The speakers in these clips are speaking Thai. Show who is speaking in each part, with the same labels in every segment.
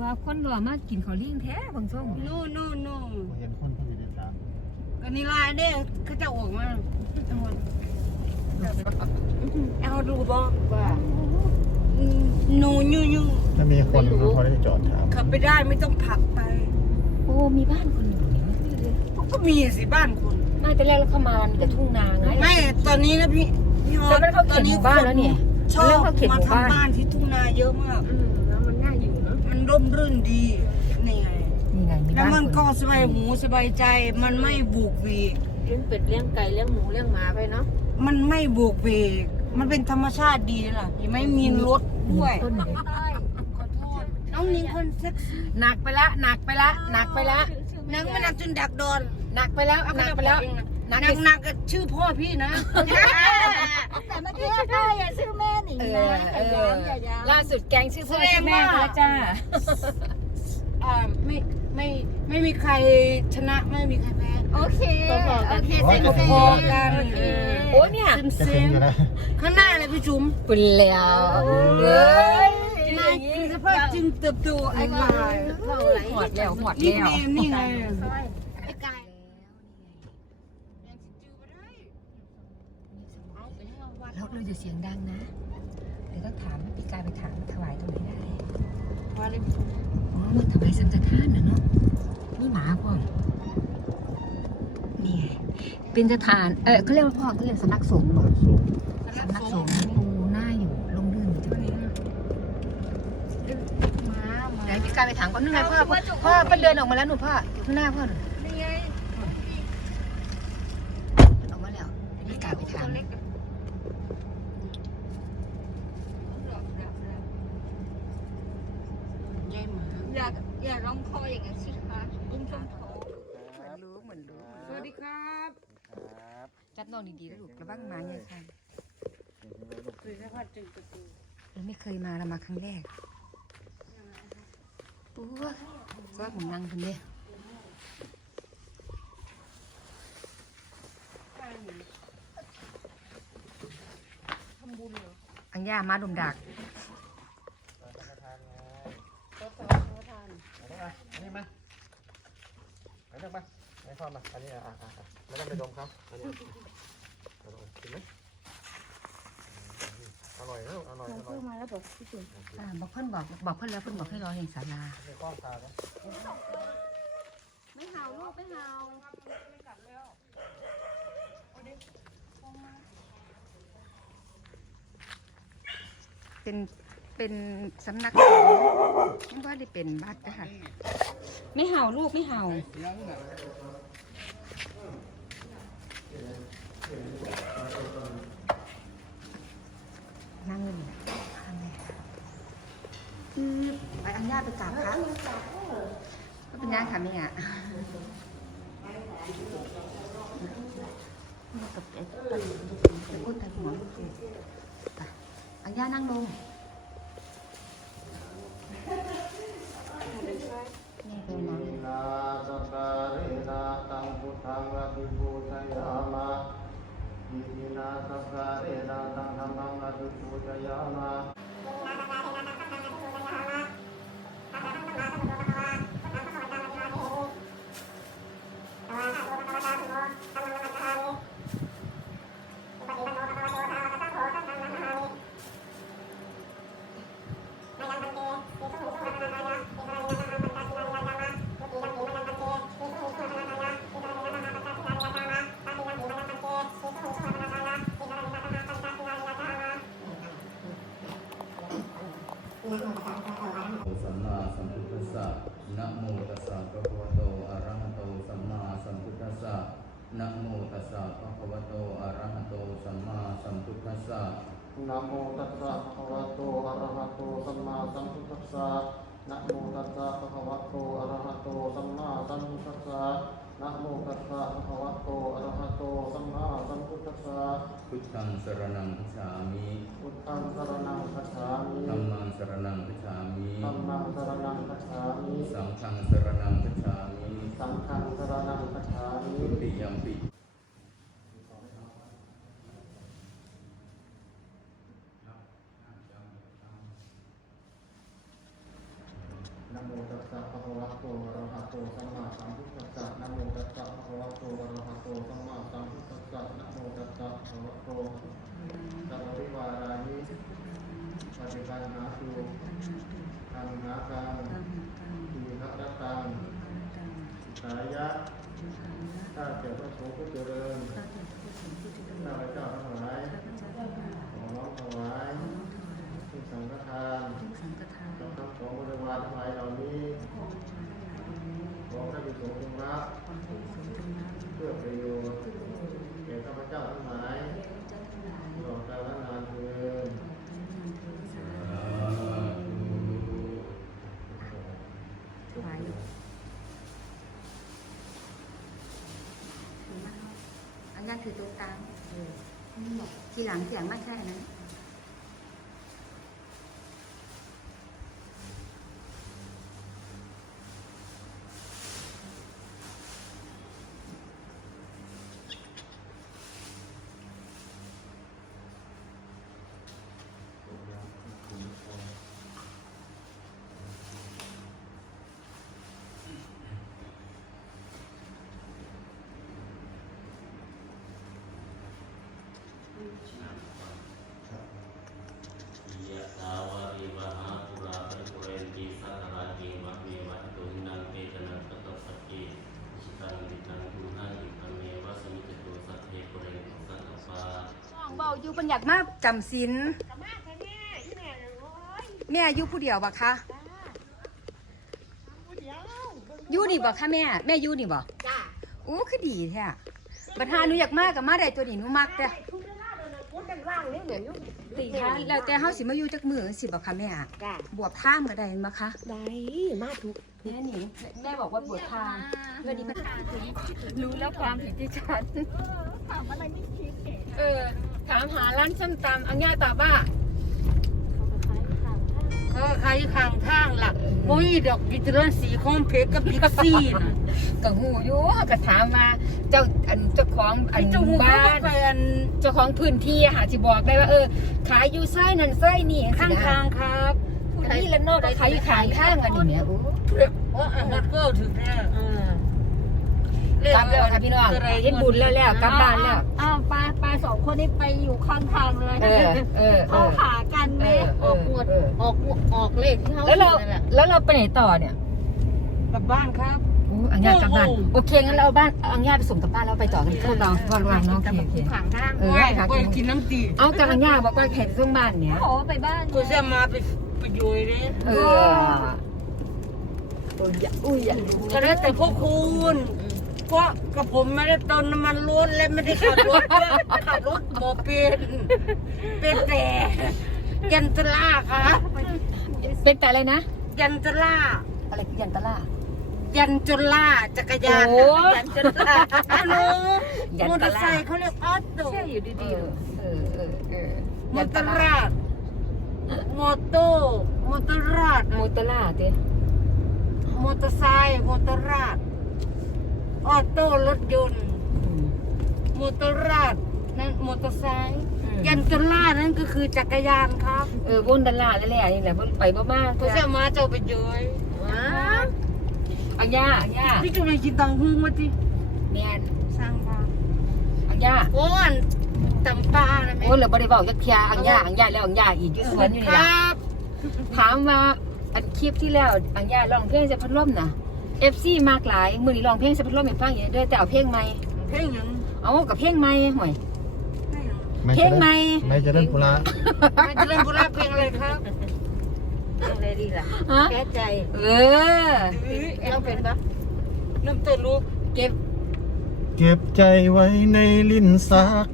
Speaker 1: ว่าคนรอมากินข้าวเลี้ยงแท้บางช่วง
Speaker 2: โน่โน่โน่
Speaker 3: บ่เห็นคนเขาอยู่ในศาล
Speaker 2: ก็นี่ลายเด้เขาจะออกมาเอาดูบ่ว่าหนูยูยู
Speaker 3: ถ้ามีคนเขาได้จอดถาม
Speaker 2: ขับไปได้ไม่ต้องผลักไป
Speaker 1: โอ้มีบ้านคนอยู่เนี่ยไม่คือเลย
Speaker 2: ก็มีสิบ้านคุณ
Speaker 1: ไม่แต่แรกเราเข้ามามันเป็นทุ่งนาไง
Speaker 2: ไม่ตอนนี้นะพี่พี่ฮอ
Speaker 1: แต่มันเขาเขียนหมู่บ้านแล้วเนี่ย
Speaker 2: ชอบ
Speaker 1: เรื่องเขาเขียนห
Speaker 2: มา
Speaker 1: มู่บ้าน
Speaker 2: ทำบ้านที่ทุ่งนาเยอะมาก ร่มรื่นดีนี่ไง
Speaker 1: นี่ไงมี
Speaker 2: แล้ว
Speaker 1: บ้าน
Speaker 2: มัน
Speaker 1: ค
Speaker 2: ก็สบายหูสบายใจ มันไม่บุกเวก
Speaker 1: เลี้ยงเป็ดเลี้ยงไก่เลี้ยงหมูเลี้ยงหมาไปเนาะ
Speaker 2: มันไม่บุกเวกมันเป็นธรรมชาติดีล่ะยังไม่มีรถด้วย
Speaker 1: ต้นเลย
Speaker 2: น้องนิงคนเซ็กซี่
Speaker 1: หนักไปละ หนักไปละ หนักไปละ
Speaker 2: นังไม่นักจนดักดอน
Speaker 1: หนักไปแล้วหนักไปแล้วหนั ก
Speaker 2: นักหนักกับชื่อพ่อพี่นะ
Speaker 4: แต่เมื่อกี้ได้อย่าชื่อแม่หนิง
Speaker 1: เอ
Speaker 4: นะ
Speaker 1: อ
Speaker 4: อ
Speaker 1: เอย่าอ
Speaker 4: ย้ำอย่าย้ำ
Speaker 1: ล่าสุดแกงชื่อพ่อชื่อแม่ไปแล้วจ้า
Speaker 2: อ่าไม่ไม่ไม่มีใครชนะไม่มีใครแพ้
Speaker 4: โอเคโอเค
Speaker 3: โอ้
Speaker 4: เซ็
Speaker 3: ย
Speaker 4: น
Speaker 3: จะ
Speaker 4: เซ็
Speaker 3: ถึง
Speaker 4: น
Speaker 2: พอ
Speaker 3: อยู่
Speaker 2: กั
Speaker 3: นะ
Speaker 2: นเออ
Speaker 1: โอ้เนี่ย
Speaker 2: ซิม
Speaker 3: จะ
Speaker 2: ซิ
Speaker 3: ถึง
Speaker 2: ม
Speaker 3: อยู่นะ
Speaker 2: ข้างหน้าเลยพี่จุ๋ม
Speaker 1: ปุ่นแล้วเฮ้ย
Speaker 2: นายคือสภาพจึงเติบโตไอ้กาย
Speaker 1: หอดแล้วหอด
Speaker 2: นี่
Speaker 1: แล้ว
Speaker 2: เนมนี่ไง
Speaker 4: ไอ้กาย
Speaker 1: แล้วเราจะเสียงดังนะเดี๋ยวต้องถามพี่กายไปถามถวายตรงไหนได้
Speaker 2: ว่าเลย
Speaker 1: อ๋อมาถวายสังฆทานนะเนาะนี่หมาพ่อนี่ไงเป็นสถานเออเขาเรียกว่าพ่อเขาเรียกสำนักสงฆ์เหรอสำนักสงฆ์ปูหน้าอยู่ลงลื่นอยู่ตรงนี้
Speaker 4: ม้าม้า
Speaker 1: ไหนพี่กายไปถามก่อนนู่นไงพ่อพ่อพ่อเป็นเดินออกมาแล้วหนูพ่ออยู่ข้างหน้าพ่อหนู
Speaker 4: นี่ไง
Speaker 1: ออกมาแล้วพี่กายไปถาม
Speaker 2: ยายหมา
Speaker 4: อย่าอย่าร้องคออย่างนั้นสิคะอุ้มชมโถ
Speaker 1: เหมือนรู้เหมือนรู้
Speaker 2: สวัสดีครับ
Speaker 3: ครับ
Speaker 1: จับนอนดีๆนะลูกระวังหมาเนี่ยค่ะ
Speaker 2: คือสภาพจึงเติบโต
Speaker 1: เราไม่เคยมาเรามาครั้งแรกปุ๊บก็ผมนั่งคนเดียวอังย่ามาดมดัก
Speaker 3: อันนี้มาอันนี้มาไม่ชอบมาอันนี้อะอะอะอะไม่ต้องไปดมครับอันนี้อร่อยกินไหมอร่อยนะอร่อยอร่อย
Speaker 4: มาแล้วบอกพี่จุ๋ม
Speaker 1: อ่าบอกเพื่อนบอกบอกเพื่อนแล้วเพื่อนบอกให้รอเห็นศาลา
Speaker 3: ไม่กล้องตานะ
Speaker 4: ไม่เห่าลูกไม่เห่า
Speaker 1: เป็น เป็นสำนักสงฆ์ไม่ว่าได้เป็นวัดนะคะไม่เห่าลูกไม่เห่า นั่งเลยข้างแม่ไปอัญญาไปกราบพระก็เป็นย่างค่ะแม่อะกับไอ้ต้นตะกุดตะหัวไปอัญญานั่งลงนี่เป็นน้อง
Speaker 3: นาสักการะนาตังพุทธังอภิปูชยามะ อิมินาสักการะนาตังธรรมังอภิปูชยามะ
Speaker 5: สัมมาสัมพุทธัสสะนะโมตัสสะภะคะวะโตอะระหะโตสัมมาสัมพุทธัสสะนะโมตัสสะภะคะวะโตอะระหะโตสัมมาสัมพุทธัสสะ
Speaker 3: นะโมตัสสะภะคะวะโตอะระหะโตสัมมาสัมพุทธัสสะนะโมตัสสะภะคะวะโตอะระหะโตสัมมาสัมพุทธัสสะ นะโมตัสสะภะคะวะโตอะระหะโตสัมมาสัมพุทธัสสะ
Speaker 5: พุทธังสรณังคัจฉามิ
Speaker 3: พุทธังสรณังคัจฉามิ
Speaker 5: ธัมมังสรณังคัจฉามิ
Speaker 3: ธัมมังสรณังคัจฉามิ
Speaker 5: สังฆังสรณังคัจฉามิ
Speaker 3: สังฆังสรณังคัจฉามิ
Speaker 5: ทุติยัมปิ
Speaker 3: นะโม สะภะคะวะโตอะระหะโตสัมมาสัมพุทธัสสะนะโมตัสสะภะคะวะโตอะระหะโตสัมมาสัมพุทธัสสะนะโมตัสสะภะคะวะโตสัพพิวารานิปฏิปันหาตุธรรมนากังทีฆะรตังสายะข้าแต่พระโสงฆ์ผู้เจรญข้าพเจ้าทั้งหลายขอน้อมถวายซึ่งสังฆทานกับทั้งของบริวารทั้งหลายเหล่านี้ขอพระบิดาจงรับเพื่อประโยชน์แก่ข้าพเจ้าทั้งหลายตลอดกาลนานเทิน
Speaker 1: ไหวอยู่อันนั้นคือตัวตามทีหลังเสียงไม่ใช่อันนั้น
Speaker 6: ยะถาวาริวหาปุรา ปริปุเรนติสัตตาเกมะเมวะตุหินังเปตนังตตะสักเกสิตังดิตังทุหังอิตังเมวะสมิจตุสัพเพปุเรนติสัตตปา
Speaker 1: น้องเบาอยู่เป็นอยากมาจำศีลแม่อยู่ผู้เดียวบ่คะอยู่นี่บ่คะแม่ แม่อยู่นี่บ่
Speaker 4: จ้า
Speaker 1: โอ้คือดีแท้บัดหาหนูอยากมากับมาได้ตัวนี้หนูมักแต่
Speaker 4: คุณจะล่าเลย นะคุณเป็นว่างนี่เดี๋ยวยุ่ง
Speaker 1: ตีค่ะแล้วแต่เฮาสิมาอยู่จักมื้อสิบ่คะแม่
Speaker 4: จ้า
Speaker 1: บวบท่ามก็ได้แม่นบ่คะ
Speaker 4: ได้มาถูก
Speaker 1: แม่นี่แม่บอกว่าบวชทางเพื่อนี้มันรู้แล้วความผิดที่ฉัน
Speaker 4: ถามอะไรไม่คิดเก๋
Speaker 2: เออถามหาร้านส้มตำอังญาตอบว่า
Speaker 4: เขาไปขายข่าวข้าง
Speaker 2: เออใครข้างทางล่ะโอ้ยดอกกิจเรนสีคอมเพกกับบิ๊กซี่น่ะ
Speaker 1: ก็หูอยู่ก็ถามมาเจ้าอันเจ้าของอัน
Speaker 2: เจ้าหู
Speaker 1: บ้า
Speaker 2: เขา
Speaker 1: น
Speaker 2: ไปอัน
Speaker 1: เจ้าของพื้นที่อะค่ะสิบอกได้ว่าเออ ขายอยู่ไส้นั่นไส้นี่
Speaker 2: ข้างทางครับ
Speaker 1: ขายละโนดขายอยู่ข้างข้างอันนี้เนี่ยโอ้
Speaker 2: โอ้อันนั้นก็ถึงแน่เออก
Speaker 1: ลับแล้วค่ะพี่น้องเฮ็ดบุญแล้วแล้วกลับบ้านแล้ว
Speaker 4: อ้าวปลาปลาสองคนนี้ไปอยู่ข้างทางเลย
Speaker 1: เออเออเอ
Speaker 4: เข้า
Speaker 1: อ
Speaker 4: ขากันไหม
Speaker 1: เออ
Speaker 4: ออกหมวด
Speaker 1: เออ
Speaker 4: ออกหมวดออกเลขที่เขา
Speaker 1: แล้วเรา
Speaker 4: นั่นแหละ
Speaker 1: แล้วเราไปไหนต่อเนี่ย
Speaker 2: กลับบ้านครับ
Speaker 1: โอ้อังญาติกลับบ้าน
Speaker 2: โอ้โห
Speaker 1: โอเคงั้นเราเอาบ้านอังญาติไปส่งกลับบ้านแล้วไปต่อกันที่เราพอระวังเนาะโอเคโอเค
Speaker 4: ขางทาง
Speaker 1: เออ
Speaker 2: ไม่
Speaker 1: ค่ะ
Speaker 2: ไปกินน้ำตี
Speaker 1: เอากับอังญาบอกว่าแขกส่งบ้านเนี่ย
Speaker 4: โอ้ไปบ้าน
Speaker 2: กูจะมาไปไปยุยเลย
Speaker 1: เออโอ้ยอย่าอุ้ยอย่าดู
Speaker 2: ก็แล้วแต่พวกคุณเพราะกับผมไม่ได้เติมน้ำมันล้วนและไม่ได้ขับรถด้วยขับรถโมเป็นเป็นแต่ยันตล่าค่ะ
Speaker 1: เป็นแต่อะไรนะ
Speaker 2: ยันตล่า
Speaker 1: อะไรคือยันตะล่า
Speaker 2: ยันจุล่าจักรยาน
Speaker 1: โอ้
Speaker 2: น่ะยันจุล่าฮัลโหล
Speaker 1: ยัน
Speaker 2: มอ
Speaker 1: ต
Speaker 2: เตอ
Speaker 1: ลา
Speaker 2: ร์ไซค์เขาเรียกออโต้
Speaker 1: ใช่อยู่ดีๆเออเออเออ
Speaker 2: ม
Speaker 1: ยั
Speaker 2: อนเต
Speaker 1: ตะ
Speaker 2: อร์
Speaker 1: ล่า
Speaker 2: ราดมอโต้มอเตอร์ราด
Speaker 1: โมตะล่าเต้
Speaker 2: มอเตอร์ไซค์มอเตอร์ราดออโต้รถยนต์มอเตอร์ราดนั่นมอเตอร์ไซค์ยันจุล่านั่นก็คือจักรยานครับ
Speaker 1: เออวนตะล่าแล้วแหละนี่แหละไปบ้าบ้าน
Speaker 2: เขาจะมาเจ้าไปเยย
Speaker 1: อังญาอังญา
Speaker 2: พี่จะไปกินตังหุ้งมาที่
Speaker 1: เมียน
Speaker 2: สร้างบ้าน
Speaker 1: อังญา
Speaker 2: โอ้อันตำปลานะแม่
Speaker 1: โอ้เราบริบอกยักษ์ยาอังญาอังญาแล้วอังญาอีกอยู่สวนอยู่
Speaker 2: ค
Speaker 1: นี่
Speaker 2: รั
Speaker 1: ละ
Speaker 2: บ
Speaker 1: ถามว่าอันคลิปที่แล้วอังญาร้องเพลงจะพัดลมนะเอฟซีมากหลายมือนี้ร้องเพลงจะพัดลมให้ฟังอย่างเด้อแต่เอาเพลงใหม่
Speaker 2: เพลงหยัง
Speaker 1: เอากับเพลงใหม่ห่วย
Speaker 2: เพลงหยัง
Speaker 1: เพลงใหม่
Speaker 3: ไม่จะเล่นกุลา
Speaker 2: ไม่จะเล่นกุหลาบเพลงอะไรครับ
Speaker 4: อะไรดีล่ะ
Speaker 1: ฮะ
Speaker 4: แก้ใจ
Speaker 1: เออ
Speaker 4: เราเป็นปะ
Speaker 2: น้ำต้นลูก
Speaker 1: เก็บ
Speaker 3: เก็บใจไว้ในลิ้นซัก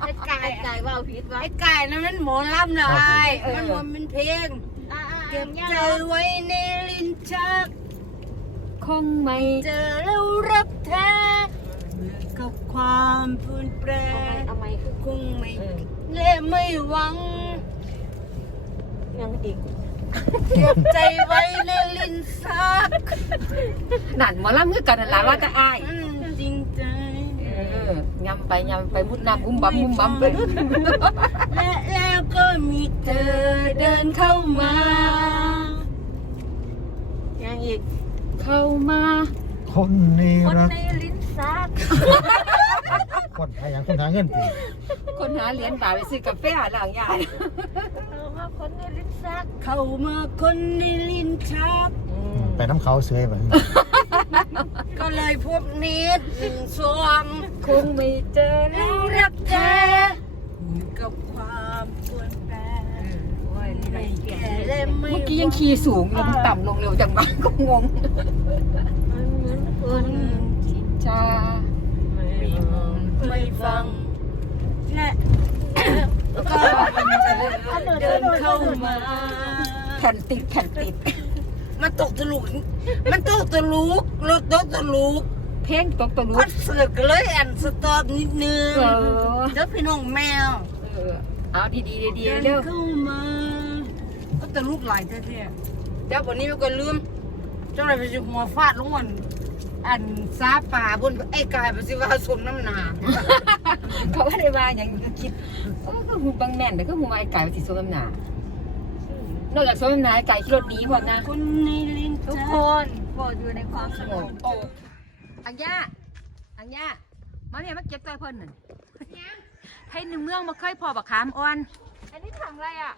Speaker 4: ไอ้กายกายว่าผิดวะ
Speaker 2: ไอ้ไก่นั่นมันหมอลำนะไอ้มันมันเป็นเพลง เก็บใจไว้ในลิ้นชัก
Speaker 1: คงไม่
Speaker 2: เจอแล้วรักแท้กับความพูนแปร
Speaker 4: เอาไม้คือ
Speaker 2: คงไม่และไม่หวัง
Speaker 4: ยังอีก
Speaker 2: เก็บใจไว้ในลิ้นชัก
Speaker 1: นั่นหมอลำคือกันนั่นล่ะว่าจะอาย
Speaker 2: อืมจริงใจ
Speaker 1: เออยำไปยำไปมุดน้ำบุ้มบัมบุ้มบัมไป
Speaker 2: และแล้วก็มีเธอเดินเข้ามา ยังอีกเข้ามา
Speaker 3: คนนี้
Speaker 4: คน
Speaker 3: รัก
Speaker 4: ในลิ้นซัก
Speaker 3: คนไทยอย่างคนหาเงินตี
Speaker 1: คนหาเหรียญบาทไปซื้อกาแฟหลังยาย
Speaker 4: เอามาคนในลิ้นซัก
Speaker 2: เข้ามาคนในลิ้นชัก
Speaker 3: ไปน้ำเขาเสยไป
Speaker 2: ก็เลยพบนิดหนึ่งสวง
Speaker 1: คงไม่เจอ
Speaker 2: แล้วรักแท้กับความควรแปรไม่แก่และไม่
Speaker 1: เมื่อกี้ยังขี่สูงลงต่ำลงเร็วจังบ้าก็งง
Speaker 4: มันเหมือนคน
Speaker 1: จ้า
Speaker 2: ไม่มองไม่ฟัง และก็เดินเข้ามา
Speaker 1: แผ่นติดแผ่นติด
Speaker 2: มันตกตะลุกมันตกตะลุกรถตกตะลุก
Speaker 1: เพลงตกตะลุ
Speaker 2: คอกนเสิร์ตก็เลยแอนสต็อปนิดนึง
Speaker 1: เออ
Speaker 2: เจ้าพี่น้องแมว
Speaker 1: เออเอาดีดีดี
Speaker 2: เดิน
Speaker 1: เร็ว
Speaker 2: เข้ามา ก็ตะลุกหลายแท้ๆเจ้าวันนี้มันก็ลืมเจ้าอะไรไปสิหัวฟาดลงมัน อันซาป่าบนไอ้กายปสิว่าสมน้ำหนา
Speaker 1: เขาว่าได้ว่าอย่างคิดเออก็หูบางแม่นแต่ก็หูไอ้ไก่ไปสิสมน้ำหนานอกจากสมน้ำหนาไอ้ไก่ขี่รถหนีหมนะ
Speaker 2: คนในลิ้น
Speaker 4: ทุกคนโปรดอยู่ในความสงบ
Speaker 1: โอ้อังย่าอังย่ามาเนี่ยมาเก็บตัวเพิ่นน่ะให้หนึ่งเมืองมาเคยพอบักขามอ่อน
Speaker 4: อันนี้ถังอะไรอะ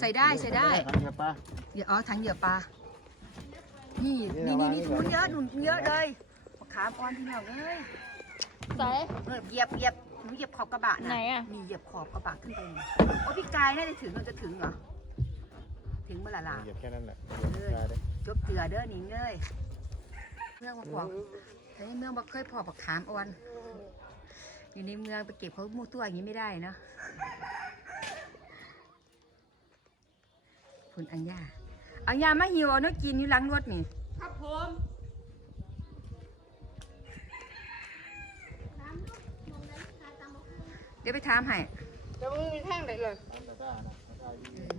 Speaker 1: ใส่ได้ใส่ได้
Speaker 3: ทำกับป้า
Speaker 1: เดี๋ยวอ๋อถังเหยื่อปลา นี่นี่นี่นี่หนุนเยอะหนุนเยอะเลยบักขามอ่อนที่เหนียวเลย
Speaker 4: ใส่
Speaker 1: เออเหยียบเหยียบหนูเหยียบขอบกระบะนะ
Speaker 4: ไหนอะ
Speaker 1: นี่เหยียบขอบกระบะขึ้นไปนี่โอ้พี่กายน่าจะถึงเราจะถึงเหรอ ถึงเมื่อไหร่ล่ะ
Speaker 3: เหยียบแค่นั้นแหละ
Speaker 1: จบเจือเด้อหนิงเลยเมืองมาพอเฮ้ยเมืองบ่เคยพอบักขามอ่อนอยู่ในเมืองไปเก็บเขามู่ตัวอย่างนี้ไม่ได้เนาะคุณอัญญา อัญญามาหิวเอาเนาะกินอยู่หลังรถนี่
Speaker 2: ครับผม
Speaker 1: เดี๋ยวไปถามให้
Speaker 2: จะไม่มีแท่งไหนเลย
Speaker 3: ทำแต่ได้นะ